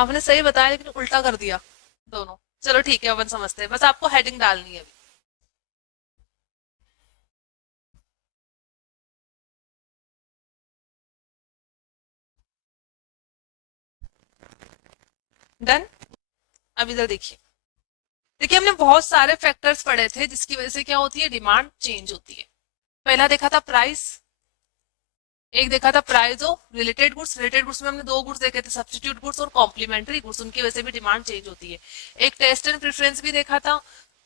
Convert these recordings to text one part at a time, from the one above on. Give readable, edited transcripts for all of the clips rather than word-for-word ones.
आपने सही बताया लेकिन उल्टा कर दिया दोनों। चलो ठीक है, अपन समझते हैं, बस आपको हेडिंग डालनी है अभी। डन। अब इधर देखिए, देखिए हमने बहुत सारे फैक्टर्स पढ़े थे जिसकी वजह से क्या होती है, डिमांड चेंज होती है। पहला देखा था प्राइस, एक देखा था price of related goods. Related goods में हमने दो गुड्स देखे थे, सब्स्टिट्यूट गुड्स और कॉम्प्लीमेंट्री गुड्स, उनकी वजह से भी डिमांड चेंज होती है। एक टेस्ट एंड प्रेफरेंस भी देखा था।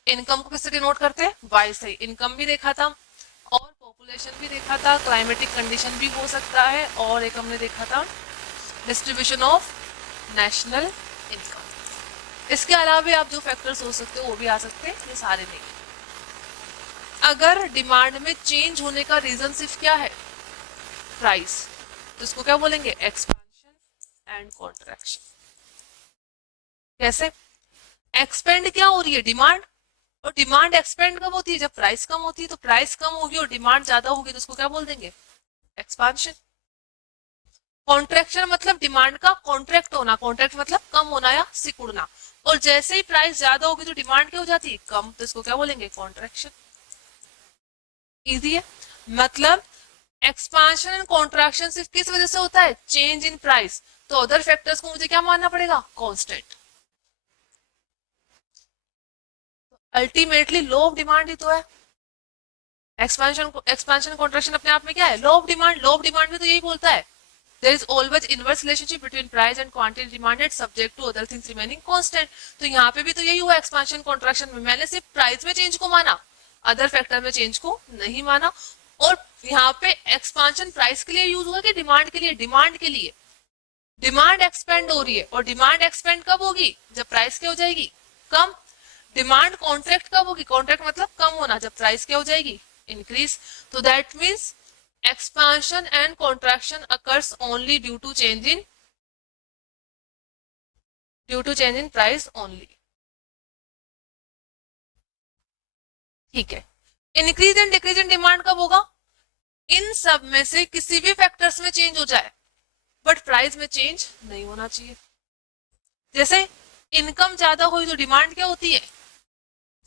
इनकम को किससे डिनोट करते हैं, वाई से, इनकम भी देखा था। और पॉपुलेशन भी देखा था, क्लाइमेटिक कंडीशन भी हो सकता है। और एक हमने देखा था डिस्ट्रीब्यूशन ऑफ नेशनल इनकम। इसके अलावा भी आप जो फैक्टर्स हो सकते हो वो भी आ सकते हैं, ये सारे नहीं। अगर डिमांड में चेंज होने का रीजन सिर्फ क्या है, प्राइस, तो इसको क्या बोलेंगे, एक्सपेंशन एंड कॉन्ट्रैक्शन। कैसे, एक्सपेंड क्या हो रही है, डिमांड, और डिमांड एक्सपेंड कब होती है, जब प्राइस कम होती है। तो प्राइस कम होगी और डिमांड ज्यादा होगी तो उसको क्या बोल देंगे, एक्सपांशन। कॉन्ट्रैक्शन मतलब डिमांड का कॉन्ट्रैक्ट होना, कॉन्ट्रैक्ट मतलब कम होना या सिकुड़ना। और जैसे ही प्राइस ज्यादा होगी तो डिमांड क्या हो जाती है, कम, तो इसको क्या बोलेंगे, कॉन्ट्रैक्शन। इजी है। मतलब एक्सपांशन एंड कॉन्ट्रैक्शन सिर्फ किस वजह से होता है, चेंज इन प्राइस। तो अदर फैक्टर्स को मुझे क्या मानना पड़ेगा, constant. Ultimately law of demand ही तो है। एक्सपांशन कॉन्ट्रैक्शन अपने आप में क्या है, law of demand. Law of demand में तो यही बोलता है, there is always inverse relationship between price and quantity demanded subject to other things remaining constant। तो यहाँ पे भी तो यही हुआ एक्सपांशन कॉन्ट्रैक्शन में, मैंने सिर्फ प्राइस में चेंज को माना, अदर फैक्टर में चेंज को नहीं माना। और यहाँ पे एक्सपांशन प्राइस के लिए यूज हुआ कि डिमांड के लिए, डिमांड के लिए। डिमांड एक्सपेंड हो रही है और डिमांड एक्सपेंड कब होगी, जब प्राइस क्या हो जाएगी, कम। डिमांड कॉन्ट्रैक्ट कब होगी, कॉन्ट्रैक्ट मतलब कम होना, जब प्राइस क्या हो जाएगी, इंक्रीज। तो that means expansion and contraction occurs only due to change in price only। ठीक है। Increase and decrease in demand कब होगा, इन सब में से किसी भी फैक्टर्स में चेंज हो जाए बट प्राइस में चेंज नहीं होना चाहिए। जैसे इनकम ज्यादा हुई तो डिमांड क्या होती है,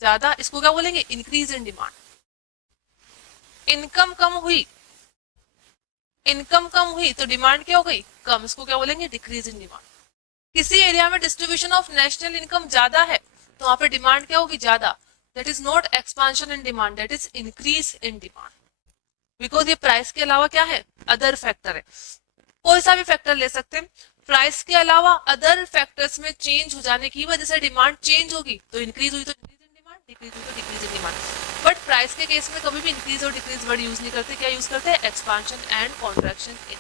ज्यादा, इसको क्या बोलेंगे, इंक्रीज इन डिमांड। इनकम कम हुई, इनकम कम हुई तो डिमांड क्या हो गई, कम, इसको क्या बोलेंगे, डिक्रीज इन डिमांड। किसी एरिया में डिस्ट्रीब्यूशन ऑफ नेशनल इनकम ज्यादा है तो वहां पे डिमांड क्या होगी, ज्यादा। That is not expansion in demand, that is increase in demand. Because ये प्राइस के अलावा क्या है, अदर फैक्टर है। कोई सा भी फैक्टर ले सकते हैं, प्राइस के अलावा अदर फैक्टर्स में चेंज हो जाने की वजह से डिमांड चेंज होगी। तो इंक्रीज हुई तो इंक्रीज इन डिमांड, डिक्रीज हुई तो decrease in demand. But price के केस में कभी भी इंक्रीज और डिक्रीज वर्ड यूज नहीं करते, क्या यूज करते हैं, expansion and contraction in.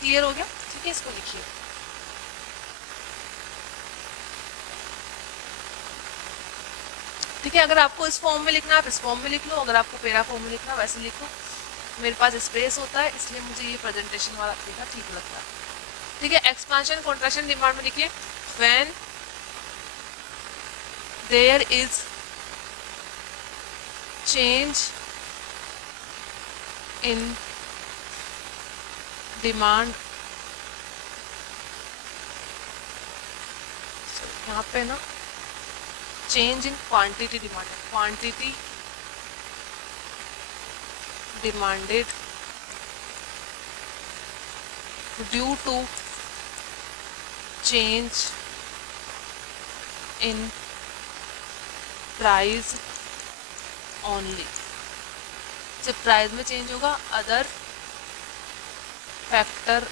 Clear हो गया, ठीक है, इसको लिखिए। ठीक है, अगर आपको इस फॉर्म में लिखना है आप इस फॉर्म में लिख लो, अगर आपको पेरा फॉर्म में लिखना वैसे लिख लो। मेरे पास स्पेस होता है इसलिए मुझे ये प्रेजेंटेशन वाला तरीका ठीक लगता है। ठीक है, एक्सपांशन कॉन्ट्रैक्शन डिमांड में लिखिए, when there is change in demand, यहाँ पे ना change in quantity demand, quantity demanded due to change in price only. जब प्राइस में चेंज होगा other factor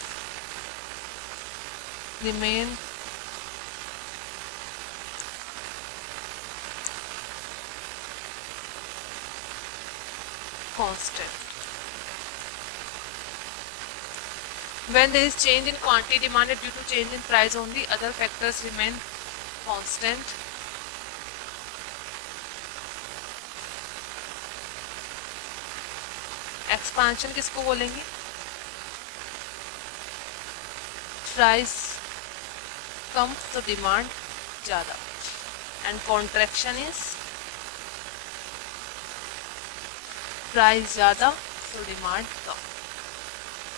remain constant। When there is change in quantity demanded due to change in price only, other factors remain constant। Expansion किसको बोलेंगे, price कम तो demand ज्यादा, and contraction is price ज्यादा तो demand कम।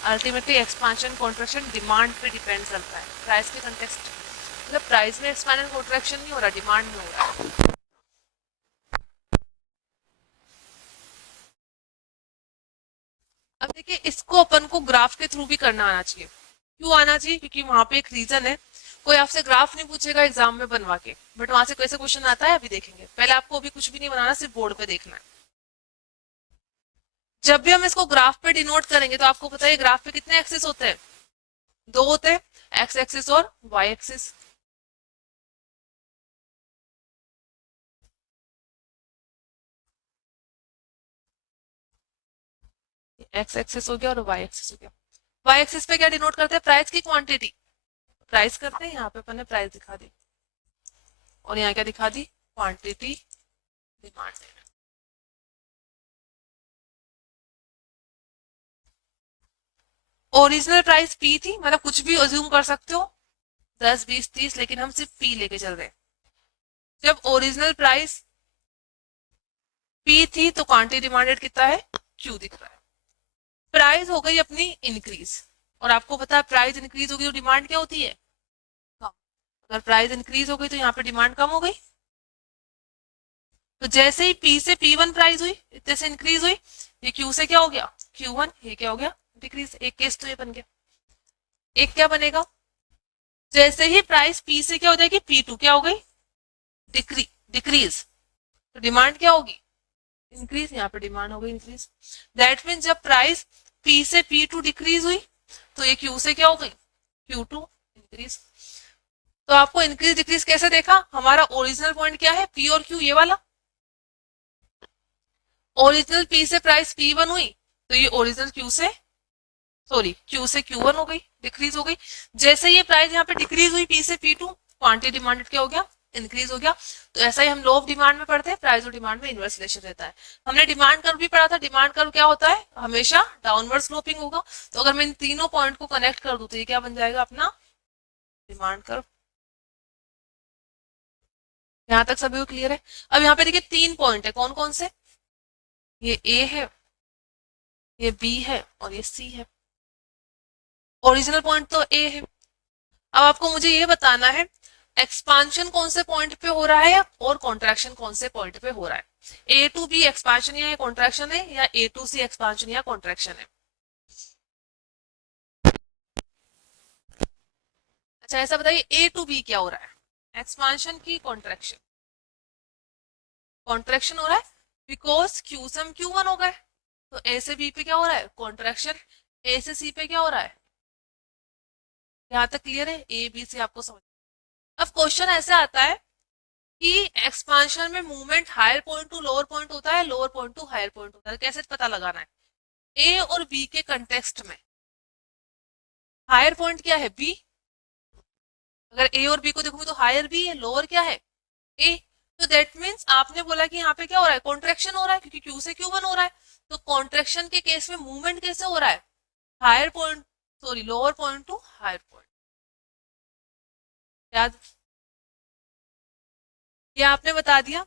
Ultimately expansion contraction demand पे depend करता है, price के कंटेक्स्ट मतलब प्राइस में एक्सपेंड एंड कॉन्ट्रैक्शन नहीं हो रहा, डिमांड में हो रहा है। अब देखिए इसको अपन को ग्राफ के थ्रू भी करना आना चाहिए। क्यों आना चाहिए? क्योंकि वहां पे एक रीजन है। कोई आपसे ग्राफ नहीं पूछेगा एग्जाम में बनवा के, बट वहां से कैसे क्वेश्चन आता है अभी देखेंगे। पहले आपको अभी कुछ भी नहीं बनाना, सिर्फ बोर्ड पे देखना है। जब भी हम इसको ग्राफ पे डिनोट करेंगे तो आपको पता है ग्राफ पे कितने एक्सिस होते हैं? दो होते हैं, एक्स एक्सिस और वाई एक्सिस। एक्स एक्सिस हो गया और वाई एक्सिस हो गया। वाई एक्सिस पे क्या डिनोट करते हैं? प्राइस की क्वांटिटी। प्राइस करते हैं, यहाँ पे अपन ने प्राइस दिखा दी और यहाँ क्या दिखा दी? Quantity demand. Original price P थी, मतलब कुछ भी अज्यूम कर सकते हो, 10 20 30, लेकिन हम सिर्फ पी लेके चल रहे हैं। जब ओरिजिनल प्राइस पी थी तो क्वांटिटी डिमांडेड कितना है? क्यू दिख रहा है। प्राइस हो गई अपनी इंक्रीज, और आपको पता है प्राइस इंक्रीज होगी तो डिमांड क्या होती है? कम। अगर प्राइस इंक्रीज हो गई तो यहाँ पे डिमांड कम हो गई। तो जैसे ही पी से P1 प्राइस हुई, इतने से इंक्रीज हुई, ये क्यू से क्या हो गया? Q1, ये क्या हो गया? डिक्रीज। एक केस तो ये बन गया। एक क्या बनेगा? जैसे ही प्राइस पी से क्या हो जाएगी? P2 क्या हो गई? डिक्रीज। तो डिमांड क्या होगी? इंक्रीज। यहाँ पे डिमांड हो गई इंक्रीज। दैट मीन जब प्राइस पी से P2 डिक्रीज हुई तो ये क्यू से क्या हो गई? Q2 increase. तो आपको इंक्रीज डिक्रीज कैसे देखा? हमारा ओरिजिनल पॉइंट क्या है? पी और क्यू, ये वाला। ओरिजिनल पी से प्राइस P1 हुई तो ये ओरिजिनल क्यू से, सॉरी, क्यू से Q1 हो गई, डिक्रीज हो गई। जैसे ये प्राइस यहाँ पे डिक्रीज हुई पी से P2, क्वांटिटी डिमांडेड क्या हो गया? इंक्रीज हो गया। तो ऐसा ही हम लॉ ऑफ डिमांड में पढ़ते हैं, प्राइस और डिमांड में इनवर्स रिलेशन रहता है। हमने डिमांड कर्व भी पढ़ा था। डिमांड कर्व क्या होता है? हमेशा डाउनवर्ड स्लोपिंग होगा। तो अगर मैं इन तीनों पॉइंट को कनेक्ट कर दूं तो ये क्या बन जाएगा अपना? Demand curve. यहाँ तक सभी को क्लियर है? अब यहाँ पे देखिए तीन पॉइंट है, कौन कौन से? ये ए है, ये बी है और ये सी है। ओरिजिनल पॉइंट तो ए है। अब आपको मुझे ये बताना है एक्सपांशन कौन से पॉइंट पे हो रहा है और कॉन्ट्रैक्शन कौन से पॉइंट पे हो रहा है। ए टू बी एक्सपांशन या कॉन्ट्रैक्शन है, या ए टू सी एक्सपांशन या कॉन्ट्रैक्शन है? अच्छा ऐसा बताइए, ए टू बी क्या हो रहा है? एक्सपांशन की कॉन्ट्रैक्शन? कॉन्ट्रैक्शन हो रहा है, बिकॉज क्यू सम Q1 हो गए। तो ए से बी पे क्या हो रहा है? कॉन्ट्रैक्शन। ए से सी पे क्या हो रहा है? यहाँ तक क्लियर है? ए बी सी आपको समझ। अब क्वेश्चन ऐसे आता है कि एक्सपांशन में movement higher point to lower point होता है, lower point to higher point होता है। कैसे पता लगाना है? ए और बी के कंटेक्स्ट में हायर पॉइंट क्या है? बी। अगर ए और बी को देखोगे तो हायर बी है, लोअर क्या है? ए। तो दैट मीन्स आपने बोला कि यहाँ पे क्या हो रहा है? कॉन्ट्रेक्शन हो रहा है, क्योंकि क्यू से Q1 हो रहा है। तो कॉन्ट्रेक्शन के केस में मूवमेंट कैसे हो रहा है? Higher point, sorry, lower point to higher point. याद? ये आपने बता दिया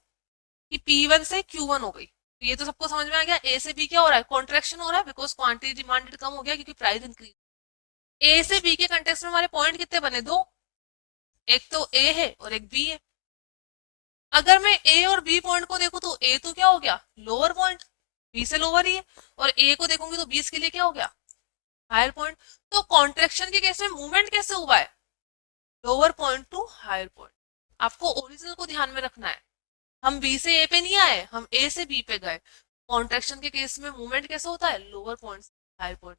कि P1 से Q1 हो गई, तो ये तो सबको समझ में आ गया। ए से बी क्या हो रहा है? कॉन्ट्रेक्शन हो रहा है, बिकॉज क्वांटिटी डिमांडेड कम हो गया क्योंकि प्राइस इंक्रीज। ए से बी के कंटेक्स्ट में हमारे पॉइंट कितने बने? दो। एक तो ए है और एक बी है। अगर मैं ए और बी पॉइंट को देखूं तो ए तो क्या हो गया? लोअर पॉइंट, बी से लोअर ही है। और ए को देखूंगी तो बी के लिए क्या हो गया? Higher point. तो कॉन्ट्रेक्शन के केस में मूवमेंट कैसे हुआ है? Lower point to higher point. आपको ओरिजिनल को ध्यान में रखना है। हम बी से ए पे नहीं आए, हम ए से बी पे गए। कॉन्ट्रेक्शन के केस में मूवमेंट कैसे होता है? Lower point higher point.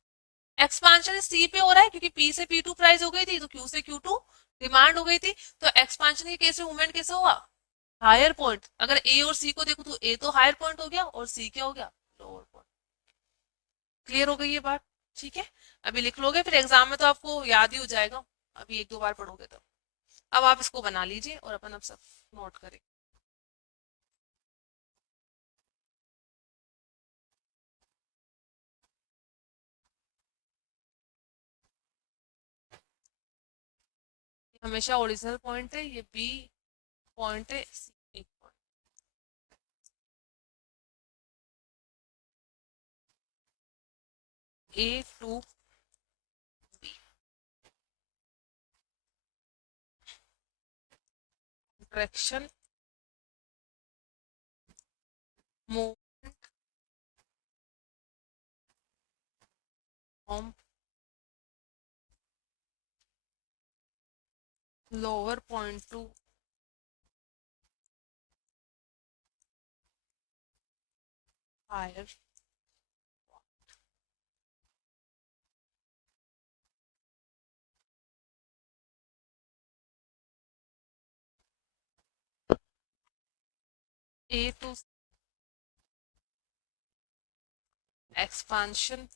Expansion C पे हो रहा है क्योंकि पी से P2 प्राइस हो गई थी, तो क्यू से Q2 डिमांड हो गई थी। तो एक्सपांशन के केस में मूवमेंट कैसे हुआ? Higher point. अगर ए और सी को देखो तो ए तो हायर पॉइंट हो गया और सी क्या हो गया? Lower point. क्लियर हो गई ये बात? ठीक है, अभी लिख लोगे, फिर एग्जाम में तो आपको याद ही हो जाएगा। अभी एक दो बार पढ़ोगे तो। अब आप इसको बना लीजिए और अपन अब सब नोट करें। हमेशा ओरिजिनल पॉइंट है, ये बी पॉइंट है, सी एक point. A to B. correction, movement from lower point to higher. A to expansion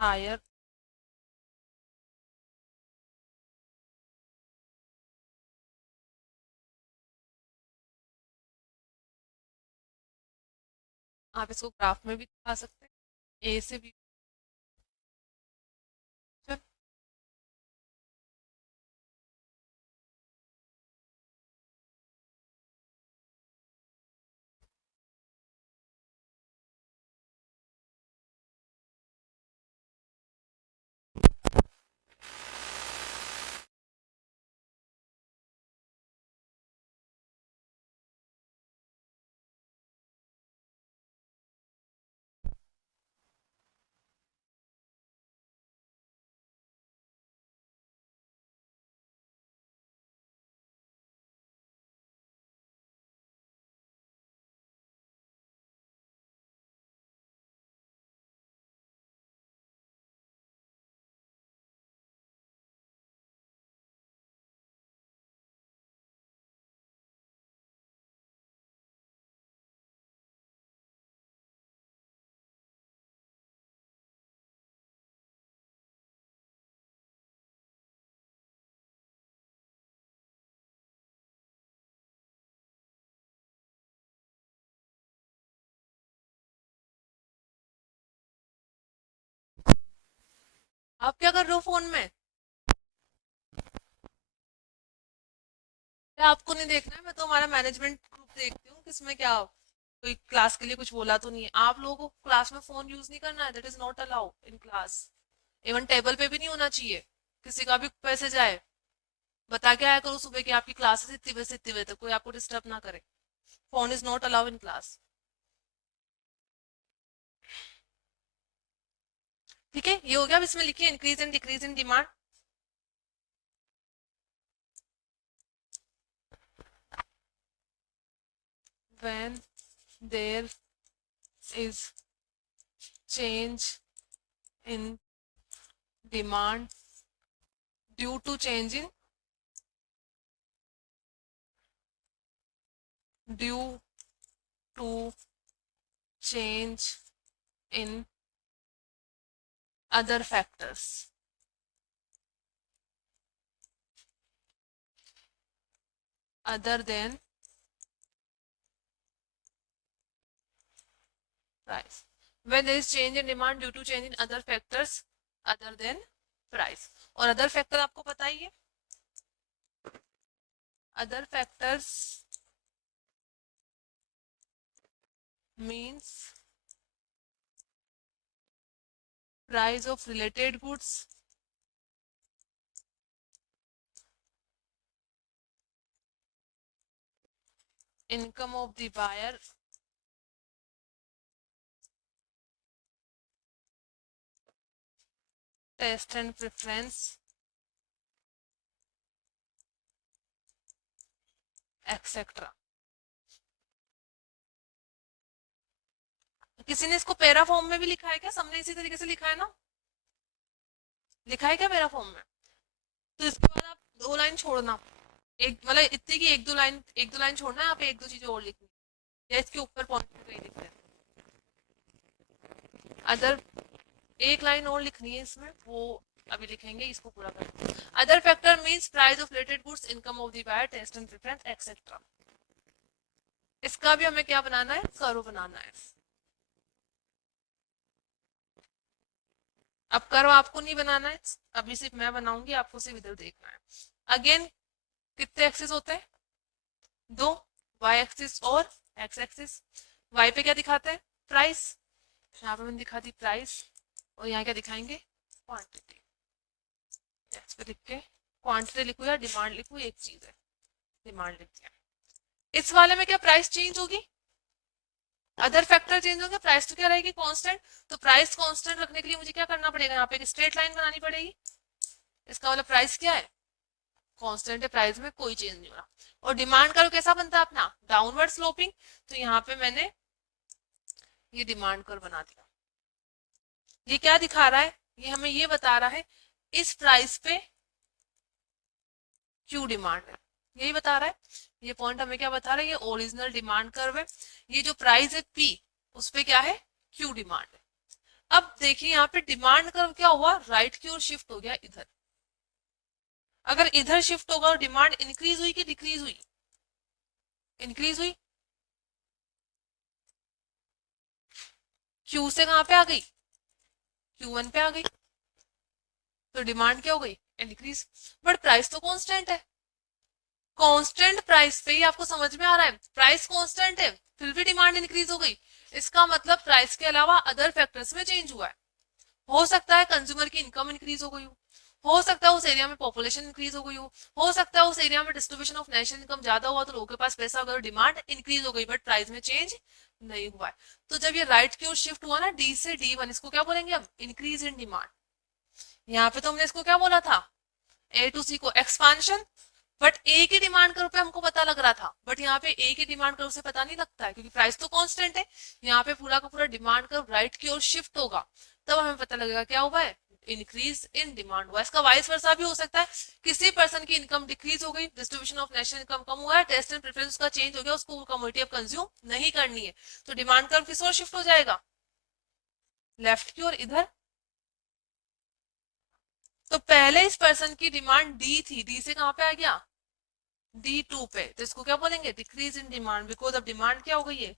higher आप इसको ग्राफ में भी दिखा सकते हैं ए से बी। आप क्या कर रहे हो फोन में? क्या आपको नहीं देखना है? मैं तो हमारा मैनेजमेंट ग्रुप देखती हूँ, किसमें क्या कोई क्लास के लिए कुछ बोला तो नहीं है। आप लोगों को क्लास में फोन यूज नहीं करना है, that is not allow in class. Even table पे भी नहीं होना चाहिए, किसी का भी पैसे जाए। बता के आया करो सुबह कि आपकी क्लासेस इतने बजे से इतने बजे तक, कोई आपको डिस्टर्ब ना करे। Phone is not allow in class. ठीक है, ये हो गया। अब इसमें लिखिए increase and decrease in demand. When there is change in demand due to due to change in other factors other than price. When there is change in demand due to change in other factors other than price. और other factor आपको पता ही है, other factors means price of related goods, income of the buyer, taste and preference, etc. किसी ने इसको para form में भी लिखा है क्या? सबने इसी तरीके से लिखा है ना? लिखा है क्या पैरा फॉर्म में? तो इसके बाद आप दो लाइन छोड़ना, एक मतलब इतनी की एक दो लाइन छोड़ना है, आप एक दो चीजें और लिखनी या इसके ऊपर पॉइंट पे कहीं लिख देना। अदर एक लाइन और लिखनी है इसमें, वो अभी लिखेंगे, इसको पूरा करें। Other factor means price of related goods, income of the buyer, taste and preference etcetera. इसका भी हमें क्या बनाना है? कर्व बनाना है। अब कर्व आपको नहीं बनाना है, अभी सिर्फ मैं बनाऊंगी, आपको सिर्फ इधर देखना है। अगेन कितने एक्सिस होते हैं? दो, वाई एक्सिस और एक्स एक्सिस। वाई पे क्या दिखाते हैं? प्राइस, यहाँ पे मैंने दिखा दी प्राइस, और यहाँ क्या दिखाएंगे, क्वांटिटी। इस पे लिख के क्वांटिटी लिखू या डिमांड लिखू, एक चीज है, डिमांड लिख दिया। इस वाले में क्या प्राइस चेंज होगी, अदर फैक्टर चेंज होंगे, प्राइस तो क्या रहेगी कांस्टेंट। तो प्राइस कांस्टेंट रखने के लिए मुझे क्या करना पड़ेगा, यहाँ पे एक स्ट्रेट लाइन बनानी पड़ेगी। इसका मतलब प्राइस क्या है, कांस्टेंट है, प्राइस में कोई चेंज नहीं हो रहा। और डिमांड कर्व कैसा बनता है अपना, डाउनवर्ड स्लोपिंग। तो यहाँ पे मैंने ये डिमांड कर्व बना दिया। ये क्या दिखा रहा है, ये हमें ये बता रहा है इस प्राइस पे क्यू डिमांड है, यही बता रहा है। ये पॉइंट हमें क्या बता रहा है, ये ओरिजिनल डिमांड कर्व है। ये जो प्राइस है पी, उस पे क्या है, क्यू डिमांड है। अब देखिए यहाँ पे डिमांड कर्व क्या हुआ, राइट की ओर शिफ्ट हो गया इधर। अगर इधर शिफ्ट होगा और डिमांड इंक्रीज हुई कि डिक्रीज हुई, इंक्रीज हुई। क्यू से कहां पे आ गई, Q1 पे आ गई, तो डिमांड क्या हो गई, इंक्रीज। बट प्राइस तो कांस्टेंट है, कांस्टेंट प्राइस पे ही आपको समझ में आ रहा है, प्राइस कांस्टेंट है फिर भी डिमांड इंक्रीज हो गई। इसका मतलब प्राइस के अलावा अदर फैक्टर्स में चेंज हुआ है। हो सकता है कंज्यूमर की इनकम इंक्रीज हो गई हो सकता है उस एरिया में पॉपुलेशन इंक्रीज हो गई हो सकता है उस एरिया में डिस्ट्रीब्यूशन ऑफ नेशनल इनकम ज्यादा हुआ तो लोगों के पास पैसा अगर डिमांड इंक्रीज हो गई, बट प्राइस में चेंज नहीं हुआ है। तो जब ये राइट की ओर शिफ्ट हुआ ना, डी से D1, इसको क्या बोलेंगे हम, इंक्रीज इन डिमांड। यहाँ पे तो हमने इसको क्या बोला था, ए टू सी को एक्सपांशन। बट ए की डिमांड कर्व पे हमको पता लग रहा था, बट यहाँ पे ए की डिमांड कर्व से पता नहीं लगता है क्योंकि प्राइस तो कांस्टेंट है। यहाँ पे पूरा का पूरा डिमांड कर्व राइट की ओर शिफ्ट होगा, तब हमें पता लगेगा क्या हुआ है, इंक्रीज इन डिमांड हुआ। इसका वाइस वर्सा भी हो सकता है, किसी पर्सन की इनकम डिक्रीज हो गई, डिस्ट्रीब्यूशन ऑफ नेशनल इनकम कम हुआ है, टेस्ट एंड प्रेफरेंस का चेंज हो गया, उसको कमोडिटी अब कंज्यूम नहीं करनी है, तो डिमांड कर्व किस ओर शिफ्ट हो जाएगा, लेफ्ट की ओर इधर। तो पहले इस पर्सन की डिमांड डी थी, डी से कहां पे आ गया, D2 पे, तो इसको क्या बोलेंगे, डिक्रीज इन डिमांड, बिकॉज अब डिमांड क्या हो गई है,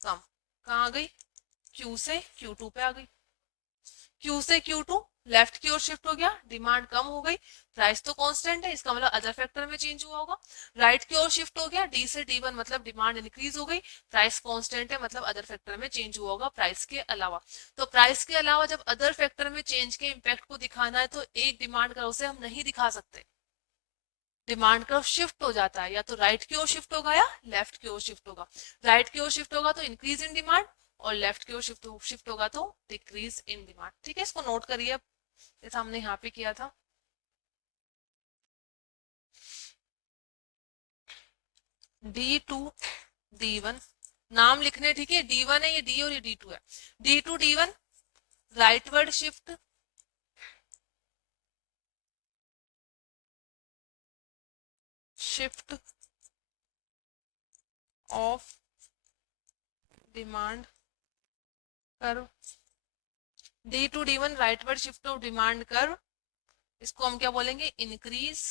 कम। कहाँ आ गई, Q से Q2 पे आ गई, Q से Q2 लेफ्ट की ओर शिफ्ट हो गया, डिमांड कम हो गई, प्राइस तो कांस्टेंट है, इसका मतलब अदर फैक्टर में चेंज हुआ होगा। राइट की ओर शिफ्ट हो गया, D से D1, मतलब डिमांड इंक्रीज हो गई, प्राइस कांस्टेंट है, मतलब अदर फैक्टर में चेंज हुआ होगा प्राइस के अलावा। तो प्राइस के अलावा जब अदर फैक्टर में चेंज के इम्पैक्ट को दिखाना है तो एक डिमांड कर्व से हम नहीं दिखा सकते, डिमांड कर्व शिफ्ट हो जाता है, या तो राइट की ओर शिफ्ट होगा या लेफ्ट की ओर शिफ्ट होगा। राइट की ओर शिफ्ट होगा तो इंक्रीज इन डिमांड, और लेफ्ट की ओर शिफ्ट होगा तो डिक्रीज इन डिमांड। ठीक है, इसको नोट करिए, जैसा हमने यहाँ पे किया था। D2 D1 नाम लिखने, ठीक है, D1 है ये, D और ये D2 है। D2 D1 rightward shift, shift of demand curve, D2 D1 rightward shift of demand curve, इसको हम क्या बोलेंगे, इंक्रीज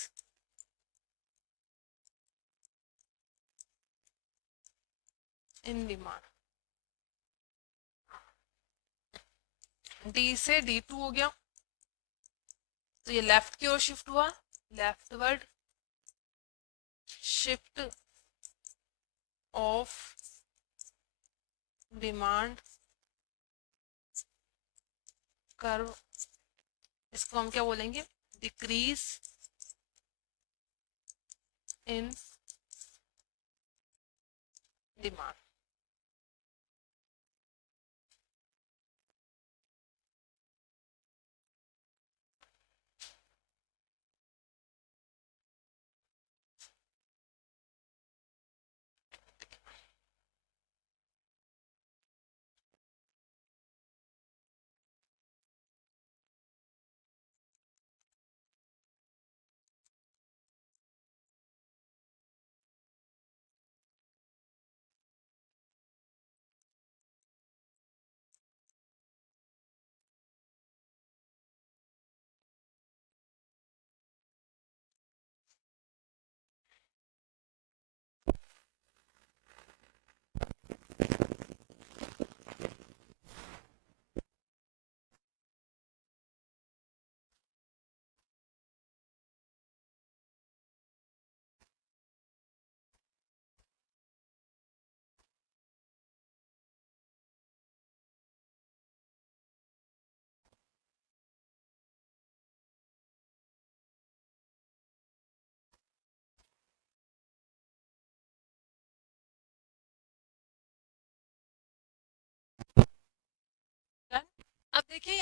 इन डिमांड। D से D2 हो गया, तो ये लेफ्ट की ओर शिफ्ट हुआ, leftward shift of demand curve, इसको हम क्या बोलेंगे, डिक्रीज इन डिमांड।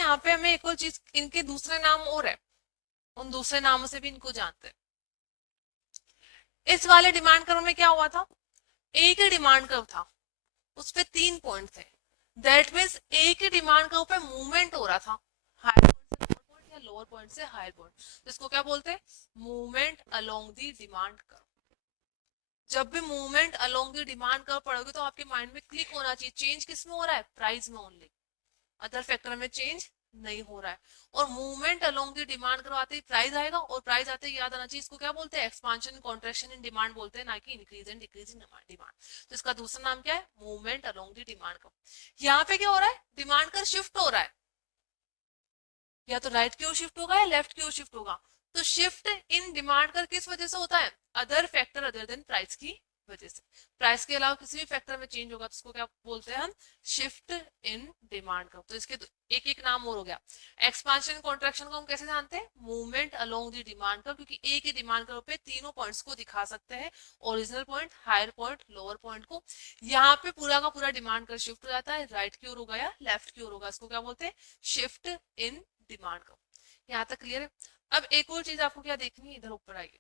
यहाँ पे हमें एक और चीज, इनके दूसरे नाम और है, उन दूसरे नामों से भी इनको जानते हैं। इस वाले डिमांड कर्व में क्या हुआ था, एक ही डिमांड कर्व था, उस पे 3 पॉइंट थे, दैट मीन्स एक ही डिमांड कर्व पे मूवमेंट हो रहा था, हायर पॉइंट से लोअर पॉइंट या लोअर पॉइंट से हायर पॉइंट, तो इसको क्या बोलते हैं, movement along the demand curve. जब भी movement along the demand curve पढ़ोगे तो आपके माइंड में क्लिक होना चाहिए, चेंज किस में हो रहा है, प्राइस में ओनली, अदर फैक्टर में चेंज नहीं हो रहा है। और movement along the demand curve आते ही प्राइस आएगा, और प्राइस आते ही याद आना चाहिए इसको क्या बोलते हैं, एक्सपांशन कॉन्ट्रैक्शन इन डिमांड बोलते हैं, ना कि increase and decrease in demand. तो इसका दूसरा नाम क्या है, movement along the demand curve. यहाँ पे क्या हो रहा है, डिमांड कर्व शिफ्ट हो रहा है, या तो राइट की ओर शिफ्ट होगा या लेफ्ट की ओर शिफ्ट होगा। तो शिफ्ट इन डिमांड कर किस वजह से होता है, other factor other than price की वजह से। प्राइस के अलावा किसी भी फैक्टर में चेंज होगा तो उसको क्या बोलते हैं हम, शिफ्ट इन डिमांड कर्व। तो इसके एक एक नाम और हो गया। एक्सपांशन कॉन्ट्रैक्शन को हम कैसे जानते हैं, movement along the demand curve, क्योंकि एक ही डिमांड कर्व पे तीनों पॉइंट्स को दिखा सकते हैं, original point, higher point, lower point को। यहाँ पे पूरा का पूरा डिमांड कर्व शिफ्ट हो जाता है, राइट की ओर होगा या लेफ्ट की ओर होगा, इसको क्या बोलते हैं, शिफ्ट इन डिमांड कर्व। यहाँ तक क्लियर है। अब एक और चीज आपको क्या देखनी है, इधर ऊपर आइए,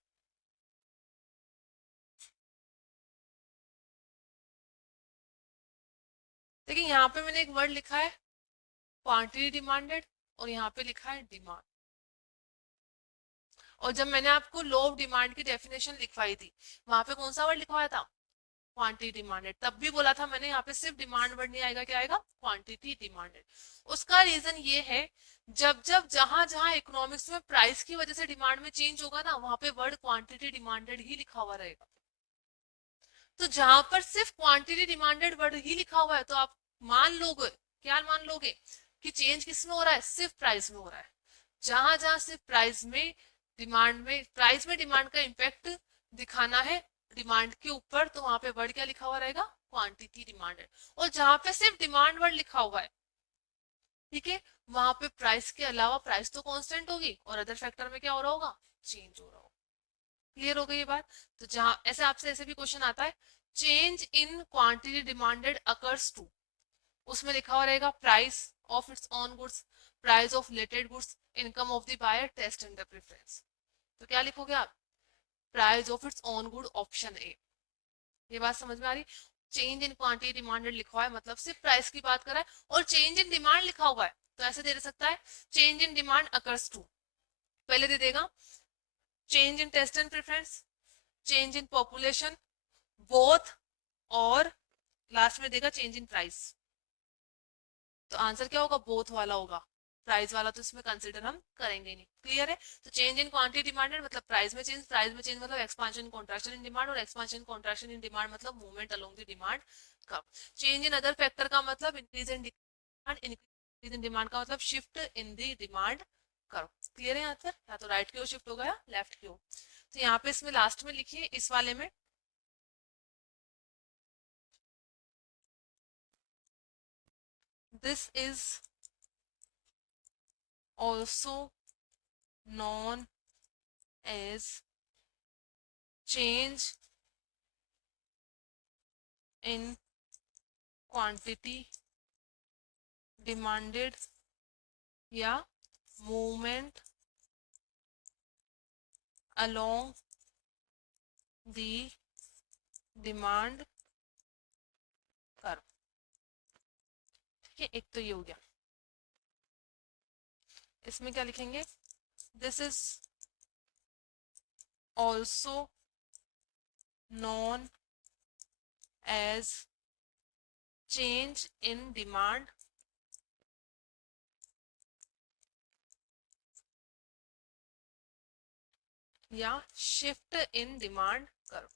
देखिए यहाँ पे मैंने एक वर्ड लिखा है क्वांटिटी डिमांडेड, और यहाँ पे लिखा है डिमांड। और जब मैंने आपको लो ऑफ डिमांड की डेफिनेशन लिखवाई थी, वहां पे कौन सा वर्ड लिखवाया था, क्वांटिटी डिमांडेड। तब भी बोला था मैंने, यहाँ पे सिर्फ डिमांड वर्ड नहीं आएगा, क्या आएगा, क्वांटिटी डिमांडेड। उसका रीजन ये है, जब जब जहां जहां इकोनॉमिक्स में प्राइस की वजह से डिमांड में चेंज होगा ना, वहां पे वर्ड क्वांटिटी डिमांडेड ही लिखा हुआ रहेगा। तो जहां पर सिर्फ क्वांटिटी डिमांडेड वर्ड ही लिखा हुआ है, तो आप मान लोगे, क्या मान लोगे, कि चेंज किस में हो रहा है, सिर्फ प्राइस में हो रहा है। जहां जहां सिर्फ प्राइस में, डिमांड में, प्राइस में डिमांड का इम्पैक्ट दिखाना है डिमांड के ऊपर, तो वहां पे वर्ड क्या लिखा हुआ रहेगा, क्वांटिटी डिमांडेड। और जहां पे सिर्फ डिमांड वर्ड लिखा हुआ है, ठीक है, वहां पे प्राइस के अलावा, प्राइस तो कांस्टेंट होगी और अदर फैक्टर में क्या हो रहा होगा, चेंज हो रहा होगा। क्लियर हो गई ये बात। तो जहां ऐसे आपसे ऐसे भी क्वेश्चन आता है, change in quantity demanded occurs to, उसमें लिखा हुआ रहेगा price of its own goods, price of related goods, income of the buyer, taste and the preference. तो क्या लिखोगे आप, price of its own good, option A. ये बात समझ में आ रही, चेंज इन क्वांटिटी डिमांडेड लिखा हुआ है मतलब सिर्फ प्राइस की बात कर रहा है, और चेंज इन डिमांड लिखा हुआ है तो ऐसे दे सकता है, change in demand occurs to, पहले दे देगा change in taste and preference, change in population, both, और लास्ट में देगा चेंज इन प्राइस। तो आंसर क्या होगा, बोथ वाला होगा, प्राइस वाला तो इसमें कंसीडर हम करेंगे नहीं। क्लियर है। तो चेंज इन क्वांटिटी डिमांडेड मतलब प्राइस में चेंज, प्राइस में चेंज मतलब एक्सपांशन कॉन्ट्रैक्शन इन डिमांड, और एक्सपांशन कॉन्ट्रैक्शन इन डिमांड मतलब movement along the demand curve. Change in other factor का मतलब increase in demand, increase in demand का मतलब shift in the demand curve. Clear है answer, या तो राइट की ओर शिफ्ट होगा या लेफ्ट की ओर। तो यहाँ पे इसमें लास्ट में लिखिए, इस वाले में, this is also known as change in quantity demanded या movement along the demand curve। ठीक है, एक तो ये हो गया। इसमें क्या लिखेंगे, this is also known as change in demand या shift in demand curve।